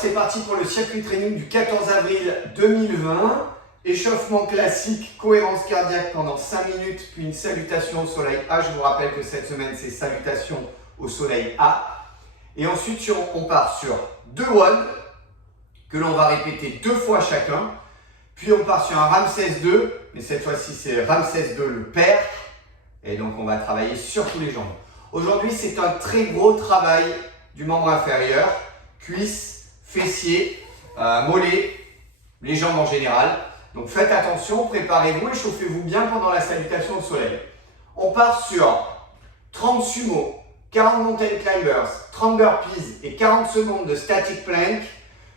c'est parti pour le circuit training du 14 avril 2020. Échauffement classique, cohérence cardiaque pendant 5 minutes, puis une salutation au soleil A. Je vous rappelle que cette semaine, c'est salutation au soleil A. Et ensuite, on part sur 2 WOD que l'on va répéter 2 fois chacun. Puis on part sur un Ramsès 2, mais cette fois-ci, c'est Ramsès 2 le père. Et donc, on va travailler sur tous les jambes. Aujourd'hui, c'est un très gros travail du membre inférieur, cuisses, fessiers, mollets, les jambes en général. Donc faites attention, préparez-vous et chauffez-vous bien pendant la salutation au soleil. On part sur 30 sumo, 40 mountain climbers, 30 burpees et 40 secondes de static plank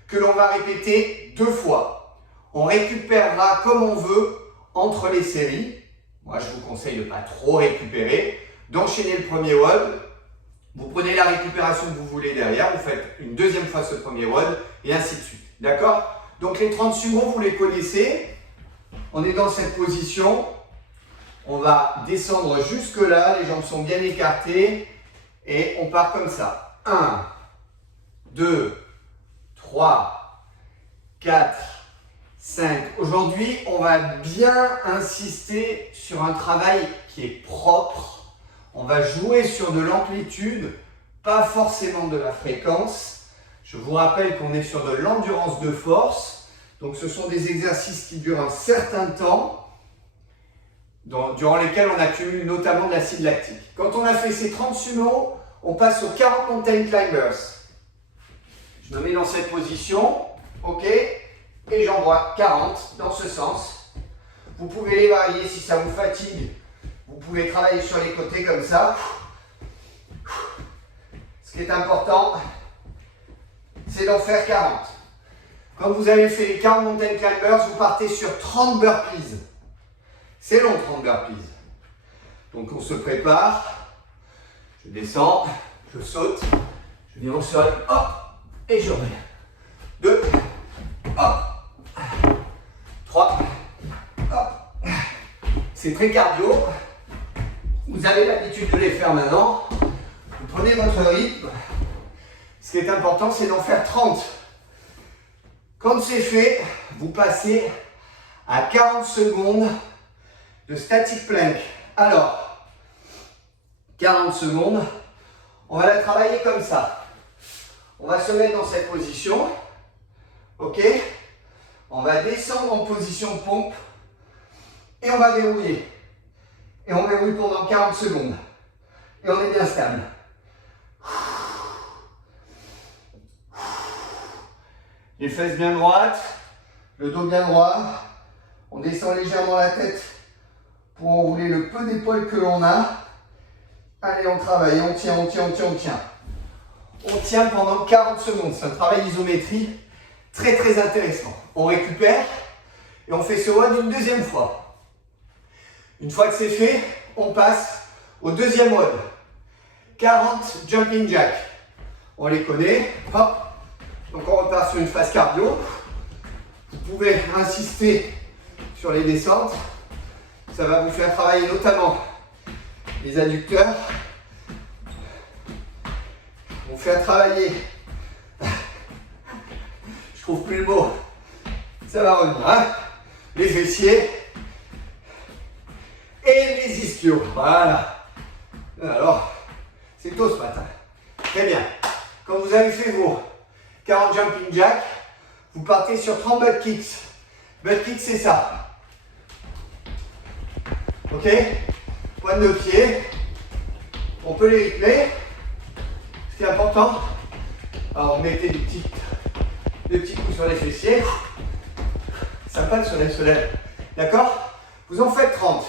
que l'on va répéter 2 fois. On récupérera comme on veut entre les séries. Moi, je vous conseille de ne pas trop récupérer, d'enchaîner le premier WOD. Vous prenez la récupération que vous voulez derrière, vous faites une deuxième fois ce premier WOD et ainsi de suite. D'accord? Donc les 30 sumo, vous les connaissez. On est dans cette position. On va descendre jusque là, les jambes sont bien écartées et on part comme ça. 1, 2, 3, 4, 5. Aujourd'hui, on va bien insister sur un travail qui est propre. On va jouer sur de l'amplitude, pas forcément de la fréquence. Je vous rappelle qu'on est sur de l'endurance de force. Donc ce sont des exercices qui durent un certain temps, durant lesquels on accumule notamment de l'acide lactique. Quand on a fait ces 30 sumo, on passe aux 40 mountain climbers. Je me mets dans cette position, ok, et j'envoie 40 dans ce sens. Vous pouvez les varier si ça vous fatigue. Vous pouvez travailler sur les côtés comme ça. Ce qui est important, c'est d'en faire 40. Quand vous avez fait les 40 mountain climbers, vous partez sur 30 burpees. C'est long, 30 burpees. Donc on se prépare. Je descends, je saute, je viens au sol, hop, et je reviens. 2, hop, 3, hop. C'est très cardio. Vous avez l'habitude de les faire maintenant. Vous prenez votre rythme. Ce qui est important, c'est d'en faire 30. Quand c'est fait, vous passez à 40 secondes de static plank. Alors, 40 secondes, on va la travailler comme ça. On va se mettre dans cette position. Ok? On va descendre en position pompe et on va verrouiller. Et on verrouille pendant 40 secondes. Et on est bien stable. Les fesses bien droites, le dos bien droit. On descend légèrement la tête pour enrouler le peu d'épaules que l'on a. Allez, on travaille, on tient, on tient, on tient, on tient. On tient pendant 40 secondes. C'est un travail d'isométrie très très intéressant. On récupère et on fait ce WOD une deuxième fois. Une fois que c'est fait, on passe au deuxième WOD. 40 jumping jack. On les connaît. Hop. Donc on repart sur une phase cardio. Vous pouvez insister sur les descentes. Ça va vous faire travailler notamment les adducteurs. Vous faire travailler. Je trouve plus le mot. Ça va revenir. Hein, les fessiers. Et les ischios. Voilà. Alors, c'est tôt ce matin. Très bien. Quand vous avez fait vos 40 jumping jack, vous partez sur 30 butt kicks. Butt kicks, c'est ça. Ok? Pointe de pied. On peut les replayer. Ce qui est important, alors vous mettez des petits coups sur les fessiers. Sympa sur les soleils. D'accord? Vous en faites 30.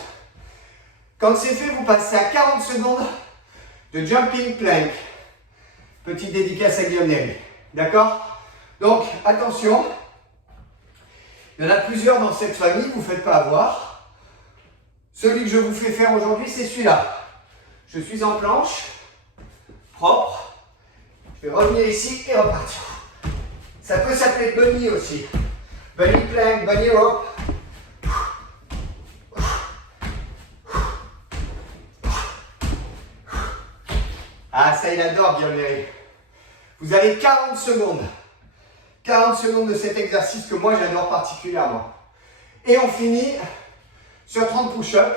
Quand c'est fait, vous passez à 40 secondes de jumping plank. Petite dédicace à Guillaume Néry. D'accord? Donc, attention. Il y en a plusieurs dans cette famille, vous ne faites pas avoir. Celui que je vous fais faire aujourd'hui, c'est celui-là. Je suis en planche, propre. Je vais revenir ici et repartir. Ça peut s'appeler bunny aussi. Bunny plank, bunny rope. Ah, ça, il adore, Guillaume Néry. Vous avez 40 secondes. 40 secondes de cet exercice que moi j'adore particulièrement. Et on finit sur 30 push-ups,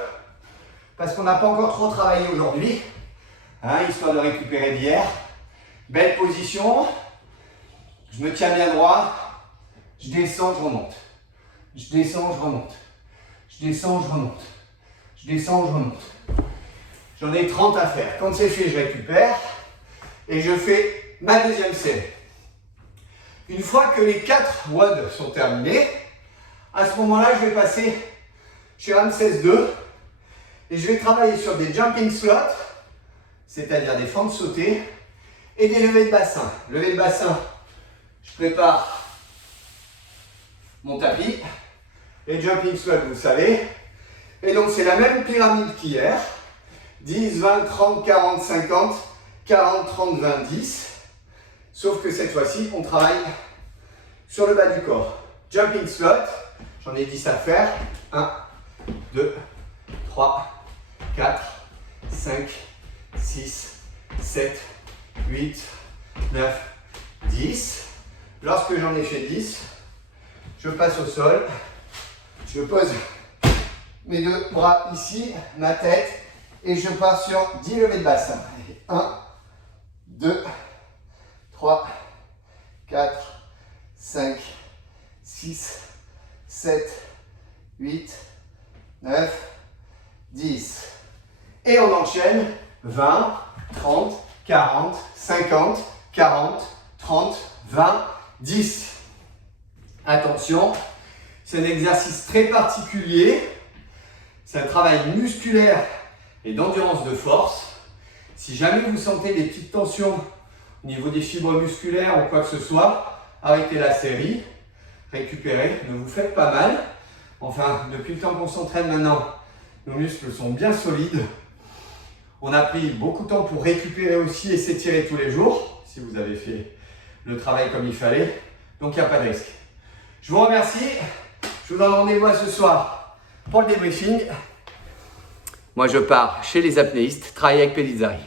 parce qu'on n'a pas encore trop travaillé aujourd'hui, hein, histoire de récupérer d'hier. Belle position, je me tiens bien droit, je descends, je remonte. Je descends, je remonte. Je descends, je remonte. Je descends, je remonte. J'en ai 30 à faire. Quand c'est fait, je récupère et je fais ma deuxième série. Une fois que les 4 WOD sont terminés, à ce moment-là, je vais passer chez Ramsès 2 et je vais travailler sur des jumping squats, c'est-à-dire des fentes sautées et des levées de bassin. Levée de bassin, je prépare mon tapis. Les jumping squats, vous savez. Et donc, c'est la même pyramide qu'hier. 10, 20, 30, 40, 50, 40, 30, 20, 10. Sauf que cette fois-ci, on travaille sur le bas du corps. Jumping squat, j'en ai 10 à faire. 1, 2, 3, 4, 5, 6, 7, 8, 9, 10. Lorsque j'en ai fait 10, je passe au sol. Je pose mes deux bras ici, ma tête, et je pars sur 10 levées de bassin. 1, 2, 3, 4, 5, 6, 7, 8, 9, 10. Et on enchaîne 20, 30, 40, 50, 40, 30, 20, 10. Attention, c'est un exercice très particulier. C'est un travail musculaire et d'endurance de force. Si jamais vous sentez des petites tensions au niveau des fibres musculaires ou quoi que ce soit, arrêtez la série, récupérez, ne vous faites pas mal. Enfin, depuis le temps qu'on s'entraîne maintenant, nos muscles sont bien solides. On a pris beaucoup de temps pour récupérer aussi et s'étirer tous les jours, si vous avez fait le travail comme il fallait. Donc, il n'y a pas de risque. Je vous remercie. Je vous donne rendez-vous à ce soir pour le débriefing. Moi, je pars chez les apnéistes, travailler avec Pellizzari.